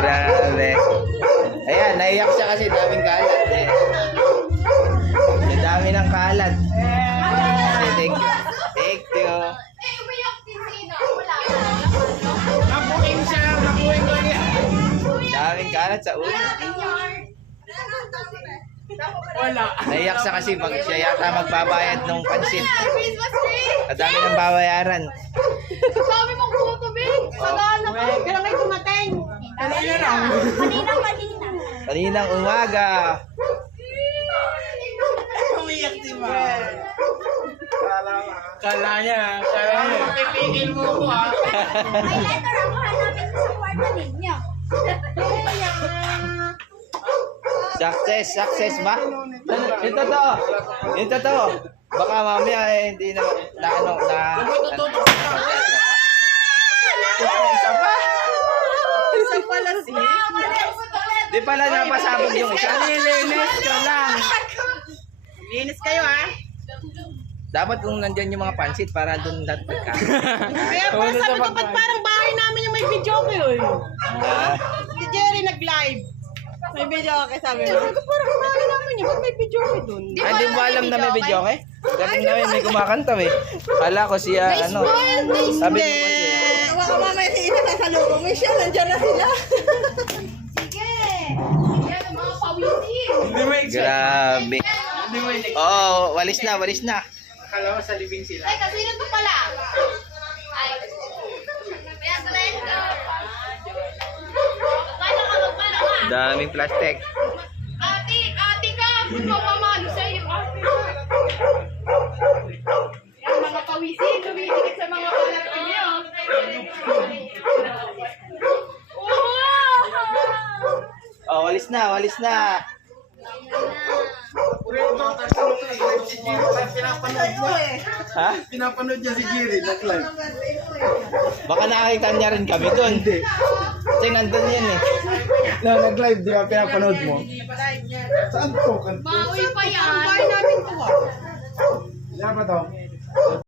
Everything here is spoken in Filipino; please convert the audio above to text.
Grabe. Ayan, naiyak siya kasi daming kalat. Eh. Ang dami ng kalat. Thank you. Thank you. Nabuking siya, nabuking ko niya. Daming kalat sa ulo. Wala. Naiyak siya kasi siya yata magbabayad ng pansit. Ang dami ng babayaran. Sabi mong kumutubig. Sagana ka. Kailan kayo tumating? Kanina lang. Kanina. Kaninang umaga. Umiyak si Ma. Kala niya. Pipigil mo ko ha. May letter ako hanapin ko sa kwarto ninyo. Success ba? Yung totoo. Yung totoo. Baka mamaya hindi na ano. Isa pa. Isa pala si. Di pala napasabog yung isa. Nilinis ka lang. Linis kayo ha. Dapat kung nandyan yung mga pansit para doon lahat pagkain. Kaya pala sabi ko, ba't parang bahay namin yung may video ko yun? Si Jerry nag-live. May video ko sabi mo. Sabi ko, parang bahay namin yun. Ba't may video ko dun? Hindi mo alam na may video okay? Galing namin may kumakanta eh. Kala ko siya ano. Sabi mo kasi. Baka mamaya si Ina sasalubong. May siya, nandyan na sila. Sige. Yan ang mga pawisin. Hindi mo Grabe. Hindi mo Oh, walis na, walis na. Akala mo sa living sila. Ay, kasi sino to pala? Ay. Kaya sa lento. Magpano ka? Daming plastic. Ate ka! Magpapamalo sa'yo, ate. Yan, mga pawisin. Dumidikit sa mga kalat niyo. Oh, walis na, walis na. Pinapanood mo eh. Ha? Pinapanood niya si Jerry, nag-live. Baka nakakita niya rin kami doon. Kasi nandun yun eh. Nag-live, di ba pinapanood mo? Saan to? Bawi pa yan. Bahay namin to ah. Yan ba to?